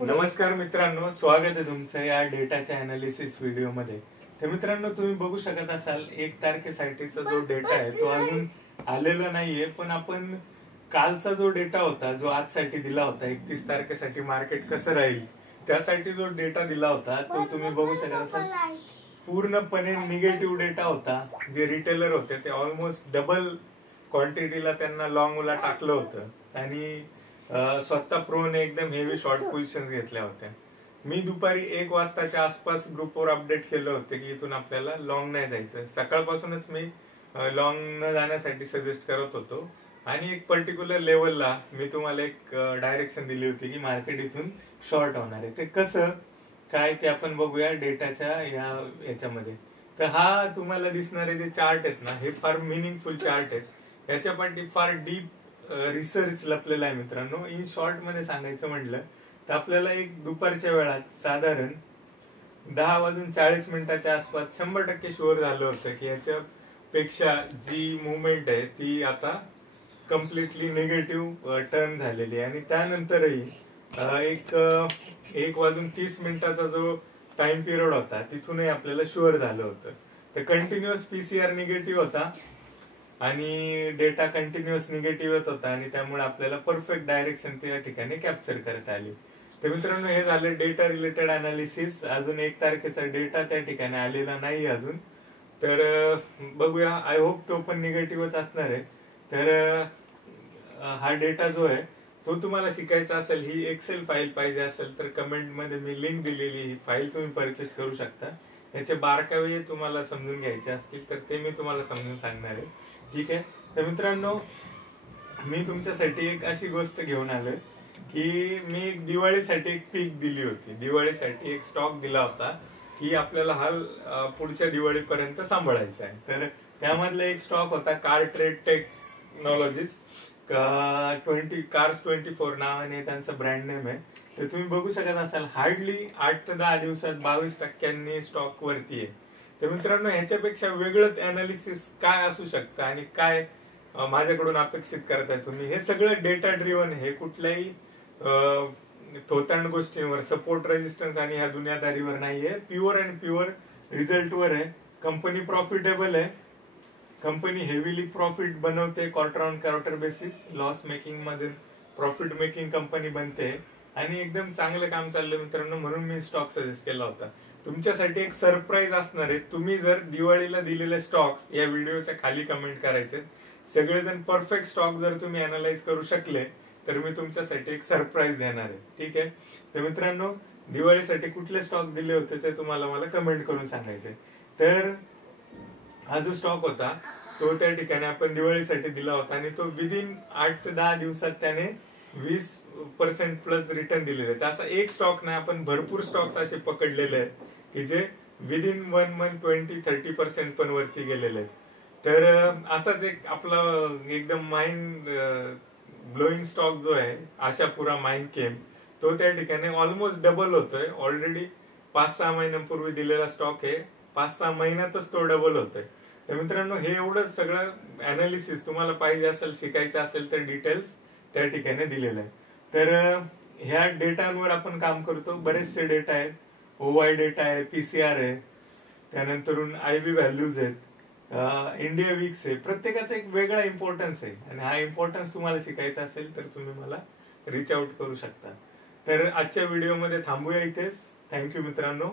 नमस्कार मित्रांनो, स्वागत आहे तुमचं या डेटाच्या अनालिसिस व्हिडिओ मध्ये। तर मित्रांनो, तुम्ही बघू शकत असाल 1 तारखेसाठीचा जो डेटा आहे तो अजून आलेला नाहीये, पण आपण कालचा जो डेटा होता जो आजसाठी दिला होता 31 तारखेसाठी मार्केट कसं राहील त्यासाठी जो डेटा दिला होता तो तुम्ही बघू शकत असाल पूर्णपणे निगेटिव्ह डेटा होता। जे रिटेलर होते ते ऑलमोस्ट डबल क्वांटिटीला त्यांना लॉंगला टाकलं होतं आणि स्वतः प्रोने एकदम हेवी शॉर्ट पोझिशन्स घेतल्या होत्या। मी दुपारी 1 वाजताच्या आसपास ग्रुपवर अपडेट केलं होतं की इथून आपल्याला लॉंग नाही जायचं। सकाळपासूनच मी लॉंग न जाण्यासाठी सजेस्ट करत होतो आणि एक पर्टिक्युलर लेवलला मी तुम्हाला एक डायरेक्शन दिली होती की मार्केट इथून शॉर्ट होणार आहे। ते कसं काय ते आपण बघूया डेटाच्या याच्यामध्ये। तर हा तुम्हाला दिसणारे जे चार्ट आहेत ना, हे फार मिनिंगफुल चार्ट आहेत। याच्या पाठी फार डीप रिसर्च लपलेला आहे मित्रांनो। इन शॉर्ट मध्ये सांगायचं म्हटलं तर आपल्याला एक दुपारच्या वेळात साधारण 10:40 आसपास 100% शुअर झालं होतं की याच्यापेक्षा जी मुवमेंट आहे ती आता कम्प्लिटली निगेटिव्ह टर्न झालेली आहे। आणि त्यानंतरही एक 1:30 जो टाइम पिरियड होता तिथूनही आपल्याला शुअर झालं होतं। तर कंटिन्युअस पीसीआर निगेटिव्ह होता आणि डेटा कंटिन्युअस निगेटिव्ह होता आणि त्यामुळे आपल्याला परफेक्ट डायरेक्शन त्या ठिकाणी कॅप्चर करता आली। तर मित्रांनो, हे झाले डेटा रिलेटेड अनालिसिस। अजून 1 तारखेचा डेटा त्या ठिकाणी आलेला नाही अजून, तर बघूया। आय होप तो पण निगेटिव्हच असणार आहे। तर हा डेटा जो आहे तो तुम्हाला शिकायचा असेल, ही एक्सेल फाईल पाहिजे असेल तर कमेंट मध्ये मी लिंक दिलेली ही फाईल तुम्ही परचेस करू शकता। याचे बारकावे तुम्हाला समजून घ्यायचे असतील तर ते मी तुम्हाला समजून सांगणार आहे, ठीक आहे। तर मित्रांनो, मी तुमच्यासाठी एक अशी गोष्ट घेऊन आलोय की मी दिवाळीसाठी एक पीक दिली होती। दिवाळीसाठी एक स्टॉक दिला होता की आपल्याला हा पुढच्या दिवाळीपर्यंत सांभाळायचा आहे। तर त्यामधला एक स्टॉक होता कार ट्रेड टेक्नॉलॉजीज, कार्स 24 नावाने त्यांचं ब्रँड नेम आहे। तर तुम्ही बघू शकत असाल हार्डली 8 ते 10 दिवसात 22% स्टॉक वरती आहे। तर मित्रांनो, ह्याच्यापेक्षा वेगळंच अनालिसिस काय असू शकतं आणि काय माझ्याकडून अपेक्षित करताय तुम्ही, हे सगळं डेटा ड्रिव्हन आहे। कुठल्याही थोतांड गोष्टींवर, सपोर्ट रेजिस्टन्स आणि ह्या दुनियादारीवर नाहीये। प्युअर अँड प्युअर रिझल्टवर आहे। कंपनी प्रॉफिटेबल आहे, कंपनी हेवीली प्रॉफिट बनवते quarter on quarter basis, loss making मध्ये प्रॉफिट मेकिंग कंपनी बनते आणि एकदम चांगलं काम चाललं मित्रांनो, म्हणून मी स्टॉक सजेस्ट केला होता। तुमच्यासाठी एक सरप्राईज असणार आहे। तुम्ही जर दिवाळीला दिलेले स्टॉक्स या व्हिडिओच्या खाली कमेंट करायचे, सगळेजण परफेक्ट स्टॉक जर तुम्ही अनालाइज करू शकले तर मी तुमच्यासाठी एक सरप्राईज देणार आहे, ठीक आहे। तर मित्रांनो, दिवाळीसाठी कुठले स्टॉक दिले होते ते तुम्हाला मला कमेंट करून सांगायचे। तर हा जो स्टॉक होता तो त्या ठिकाणी आपण दिवाळीसाठी दिला होता आणि तो विदिन 8 ते 10 दिवसात त्याने 20% प्लस रिटर्न दिलेले। तर असा एक स्टॉक नाही, आपण भरपूर स्टॉक्स असे पकडलेले आहेत की जे विदिन 1 मंथ 20-30% पण वरती गेलेले आहेत। तर असाच एक आपला एकदम माइंड ब्लोईंग स्टॉक जो आहे आशापुरा माइंड केम, तो त्या ठिकाणी ऑलमोस्ट डबल होतोय। ऑलरेडी 5-6 महिन्यांपूर्वी दिलेला स्टॉक आहे, 5-6 महिन्यातच तो डबल होतोय। तर मित्रांनो, हे एवढं सगळं अनालिसिस तुम्हाला पाहिजे असेल, शिकायचं असेल तर डिटेल्स त्या ठिकाणी दिलेलं आहे। तर ह्या डेटांवर आपण काम करतो। बरेचसे डेटा आहेत, ओवाय डेटा आहे, पीसीआर आहे, त्यानंतरून आयबी व्हॅल्यूज आहेत, इंडिया वीक्स आहे। प्रत्येकाचा एक वेगळा इम्पॉर्टन्स आहे आणि हा इम्पॉर्टन्स तुम्हाला शिकायचा असेल तर तुम्ही मला रीच आउट करू शकता। तर आजच्या व्हिडिओमध्ये थांबूया इथेच। थँक्यू मित्रांनो।